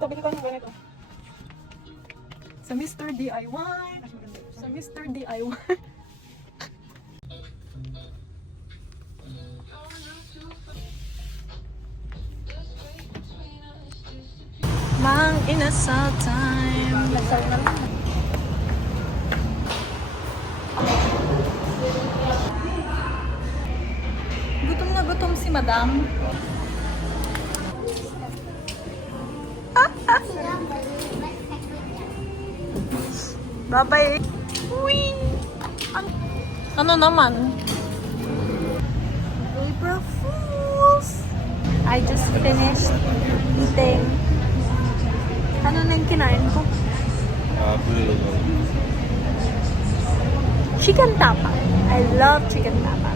Ito, bili tayo ng ganito. Sa Mr. DIY. Sa Mr. DIY. Mang inasal time. Nasal na lang. Gutom na gutom si madam. Bye-bye. Uy! Ano naman? April Fools! I just finished eating. Ano na yung kinain ko? Bulalo. Chicken tapa. I love chicken tapa.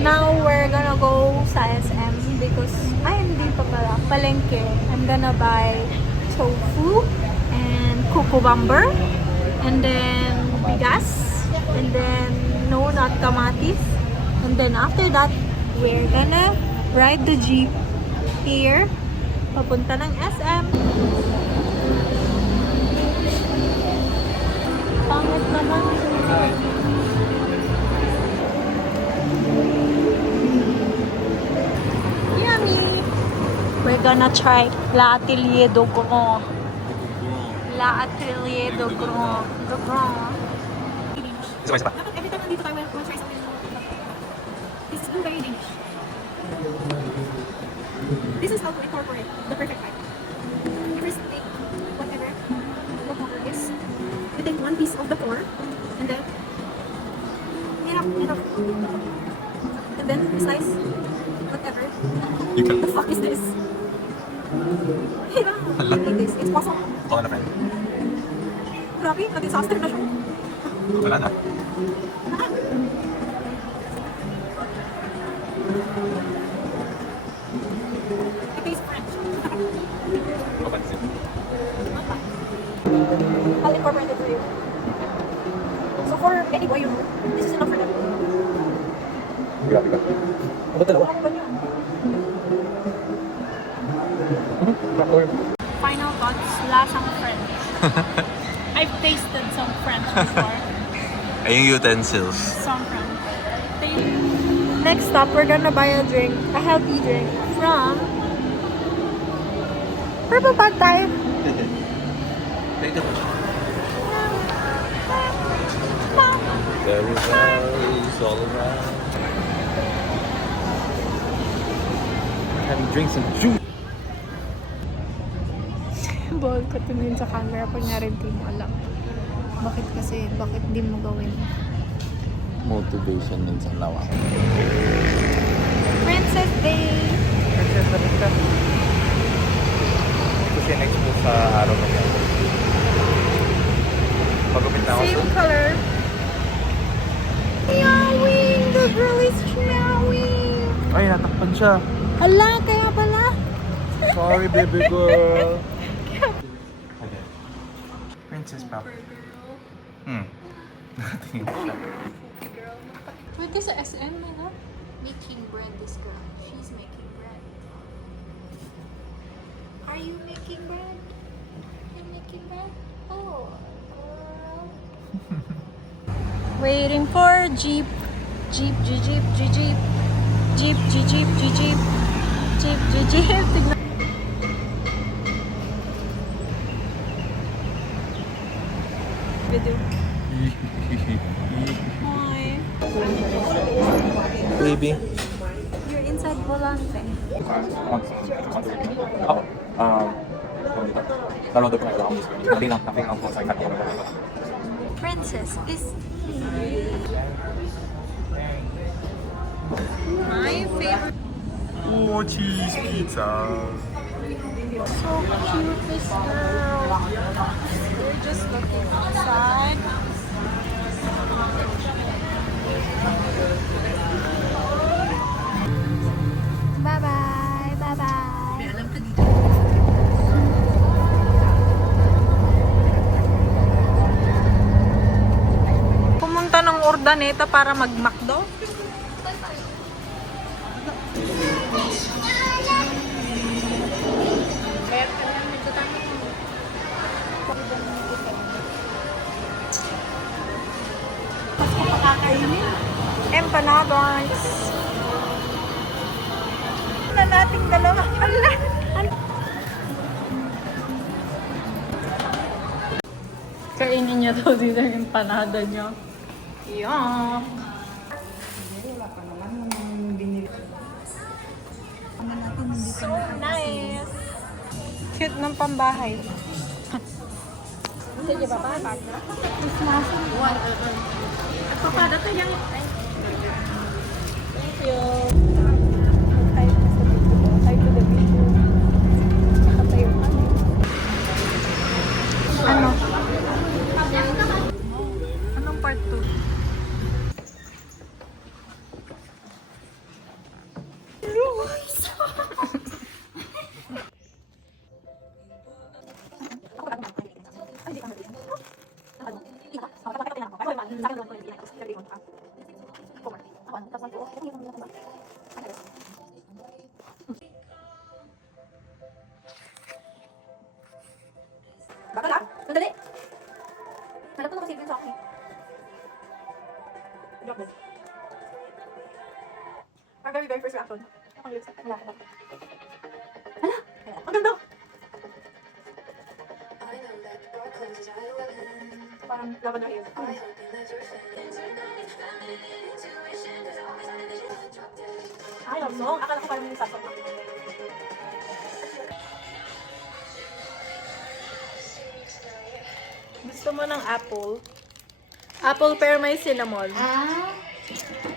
Now we're gonna go sa SM because hindi pa pala palengke. I'm gonna buy tofu and cucumber and then bigas and then no, not kamatis. And then after that, we're gonna ride the jeep here papunta ng SM. Pangit naman. Yummy! We're gonna try La Atelier du Grand. La Atelier du Grand. Du Grand. Isa pa. Every time nandito tayo, we'll try something. This is very Danish. This is how to incorporate the perfect bite. You first take whatever is. You take one piece of the core and then and then you slice whatever. You can. The fuck is this? Hirap. Eat this. It's awesome. Oo na, friend. Grabe, na-disaster na siya. Wala na. It tastes French. Kapansin. I'll incorporate it for you. So for any boy you know, this is enough for them. Grabe ka. Ano dalawa? Ano ba yun? Final thoughts, lasang French. I've tasted some French before. Ay, yung utensils. Some French. Next stop, we're gonna buy a drink, a healthy drink from Purple Pad Thai. There is ice all around. Having drinks and juice. Bawal ka tumingin sa camera pag narin di mo alam. Bakit di mo gawin? Motivation din sa lawa. Princess Day! Princess na rin ka. Ito siya next po sa araw na yan. Pagupit na ako Same sa... color. Meowing! The girl is meowing! Ay, natakpan siya. Hala, kaya pala. Sorry, baby girl. Okay. Princess Pop. Nakatingin siya. Pwede sa SM na. Making bread, this girl. She's making bread. Are you making bread? You're making bread? Oh, girl. Waiting for Jeep. Jeep, Jeep, Jeep, Jeep, Jeep. Jeep, Jeep, Jeep, Jeep, Jeep. Jeep, Jeep, Jeep. Tignan. Video. Hi. Baby. You're inside Volante. Ako. Download ko na ito. Nothing lang po sa ikat ko. Princess is my favorite. Oh, cheese pizza. So cute, this girl. We're just looking outside. Bye-bye. Bye-bye. May alam ka dito. Pumunta ng Urdaneta para mag-McDo. Meron ka lang nito tayo. Makakainin. Empanadas. Na nating dalawa. Ala! Kainin niya daw dito yung empanada niya. Yuck! So nice! Cute ng pambahay. Sige ba ba? One. Papada ka yung... Thank you. Type na sa video. Type to the video. Nakatayo kami. Ano? Anong part 2? Baka lang? Sandali! Hanap ko na kasi yun sa akin. Drop this. Ang very first reaction. Ang lips. Ang lahat. Hala! Ang ganda! Parang lavender hair. Ay, love song. Akala ko parang yung sasong. Gusto mo ng apple? Apple pear may cinnamon. Ah?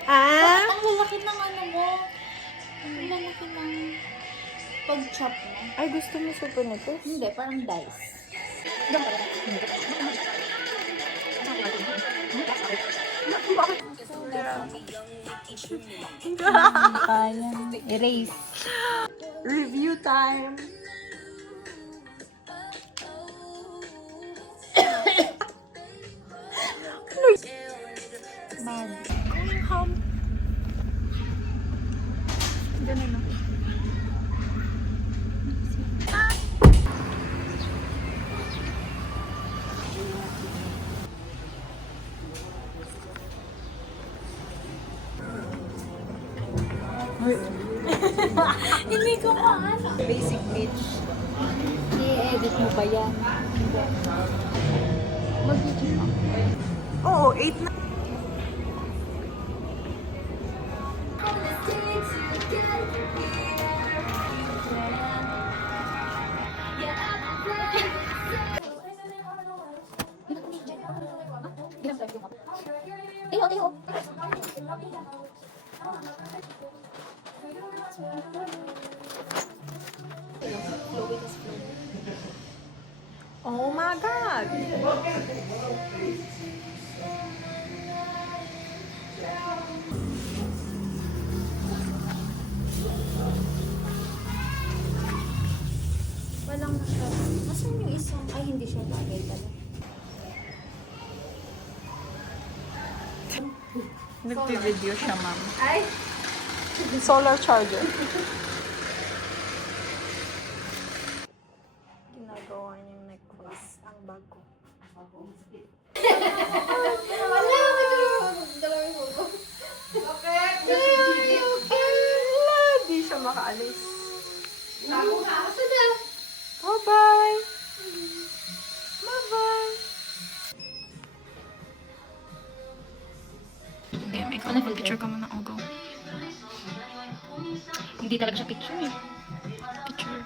Ah? Ang lalaki ng ano mo. Ang lalaki ng pag-chop mo. Ay, gusto mo supo nito? Hindi, parang dice. Ayan. Erase. Review time. Bag. Going home. Ganun na. Hindi ko maano. Basic beach. I-edit mo ba yan? Mag-YouTube ako. Oo, 8 na. Tiho, tiho. Oh my God! Walang siya. Nasaan yung isang? Ay, hindi siya bagay pala. Nag-video siya, ma'am. Ay! Solar charger. Ginagawa niyang necklace ang bag ko. Wala! Dalawin mo. Wala, di siya makaalis. Bago ka. Asa na? Bye-bye! Bye-bye! Okay, may picture ka muna. I'll go. Hindi talaga siya picture eh. Picture.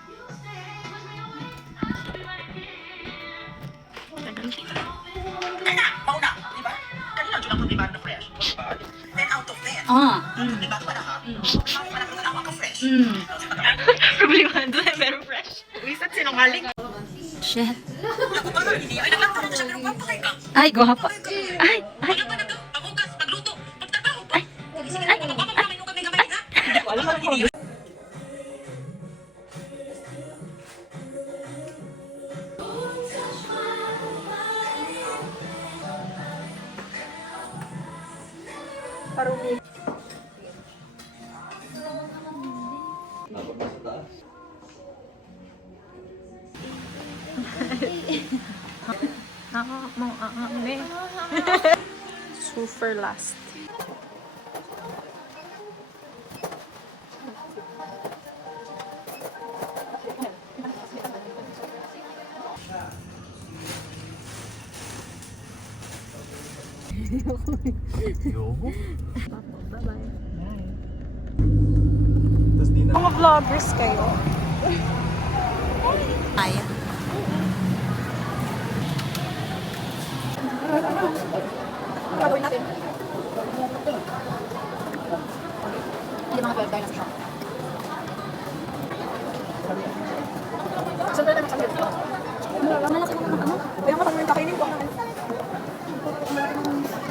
Tagal. Mauna, di ba? Kanina dyan ako di ba na fresh? 10 out of 10. Ah. Di ba? Para ha? Ako pa nakita ako fresh. Problema doon ay very fresh. Wisat sinungaling. Shit. Ako pa hindi. Ay, naglantaran na siya pero papakay ka. Ay, gwapa. Ay, Ano ba nag pagugas, magluto, pagtrabaho pa? Ay, papapakamin yung kami-gamay na. Hindi ko alam ano. Parumi. Super last. Ayoko. Bye-bye. Tapos di na. Mga vloggers kayo. Ay. Gagawin natin. Hindi mga pwede na sa shop. Saan tayo naman sabi? Malaki naman ang ano? Kaya matang yung kakainin ko.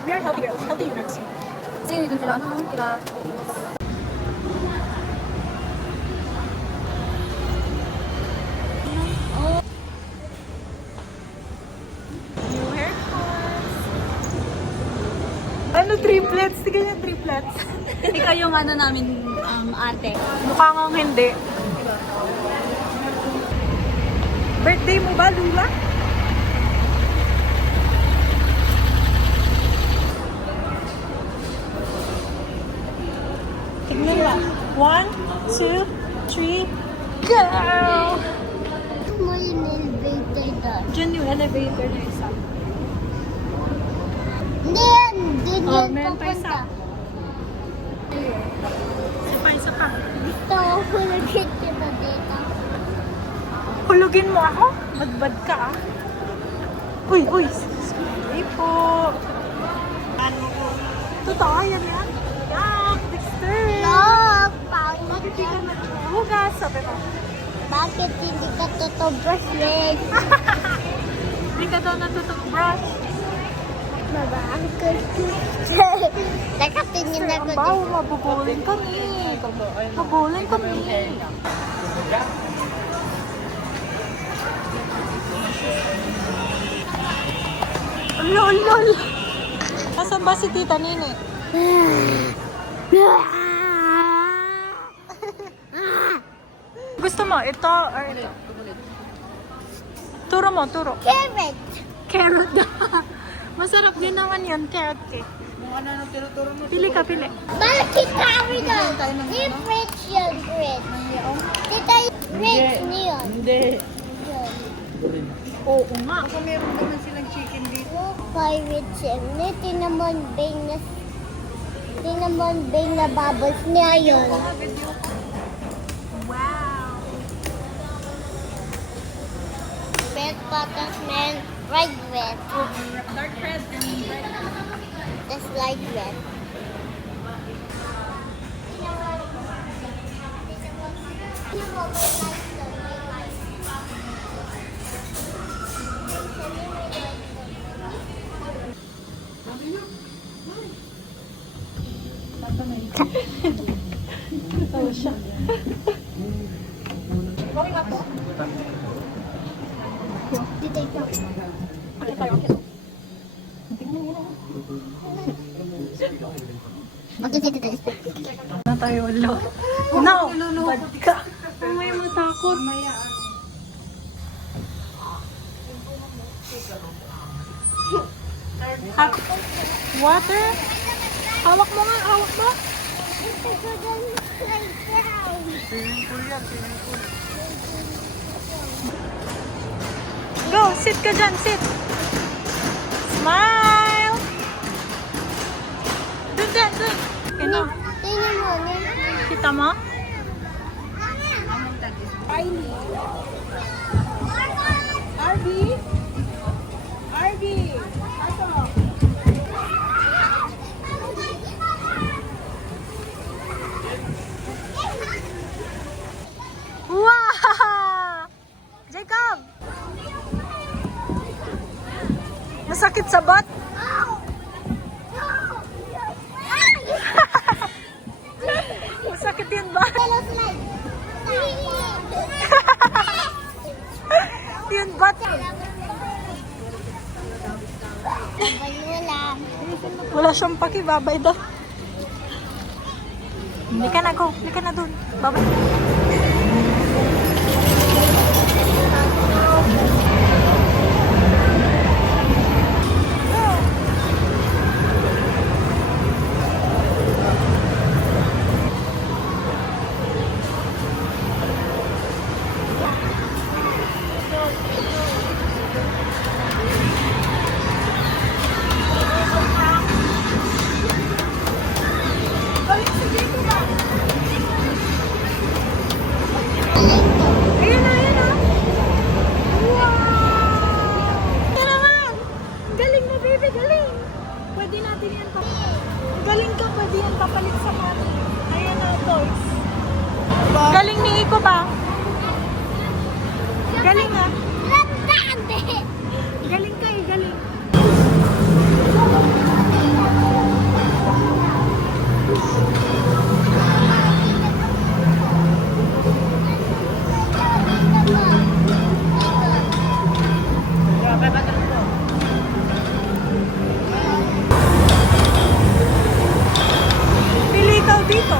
We are healthy girls. Healthy humans. Kasi dun sila, ano, kila... New haircuts. Ano, triplets? Tingnan niya, triplets. Ikaw yung ano namin, ate. Mukha ngang hindi. Birthday mo ba, Lula? Tignan mo. 1, 2, 3, go! Mo yung elevator doon. Diyan yung elevator na isa. Hindi yan! Doon Oh, yan meron pa isa. pupunta. Isa pa. Gusto ko hulagin kita dito. Hulugin mo ako? Badbad ka ah. Uy, uy. Sorry po. Ano po? Totoo, yan yan. Yak, Dexter. Look! Bakit di ka naghuhugas? Sabi mo. Bakit hindi ka tutubrush rin? Hindi ka daw natutong-brush. Baba, ang nakatingin ako Ang dito. baho, mabubulin kami. Mabulin kami. Lol, lol. Nasaan ba si Tita Nini? Gusto mo ito or ito? Turo mo, turo. Carrot! Carrot. Masarap din naman yun, carrot cake. Pili ka, pili. Bakit kami doon? If rich yun, rich. Tita, rich niyon. Hindi. Yun. Oo nga. Baka meron naman silang chicken dito. Pirate sim. Tinamon bing na bubbles niya yun. Wow. Red buttons man, right red. Dark red and red. That's light red. Tawa siya. Dito ikaw. Okay tayo, okay. Magkikita tayo. Na tayo, lo. No! Bad ka. May matakot. Water? Hawak mo nga, hawak mo. Go, sit ka dyan, sit. Smile! Dun, dun, dun. Ino, Tingnan mo. kita mo? Wow! Jacob! Masakit sa butt? Masakit yun ba? Yun butt? Wala. Wala siyang pakibabay daw. Hindi ka na, go. Hindi ka na dun. Babay. sa money. Ayan na, toys. Galing ni Iko ba? Galing ah. Galing ka eh, galing. Pili ikaw dito.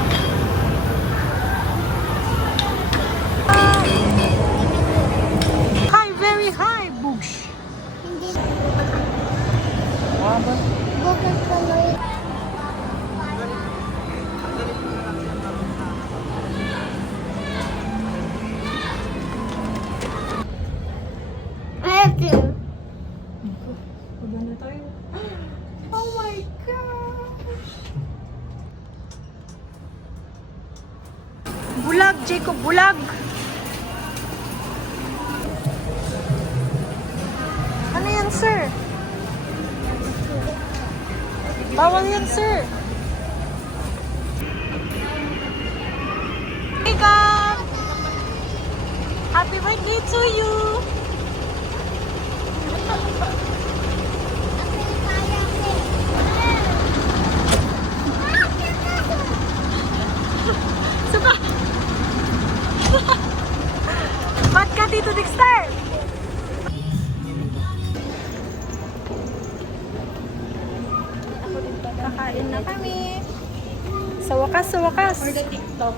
High, very high, Boosh. Hindi. Bukod pa lang. I have to. Pagano na tayo. Oh my gosh. Bulag, Jacob, bulag. Ano yan, sir? Bawal yan, sir. Jacob! Happy birthday to you! Suka! Ba't ka dito, Dexter? Kakain na kami. Sa wakas, sa wakas. For the TikTok.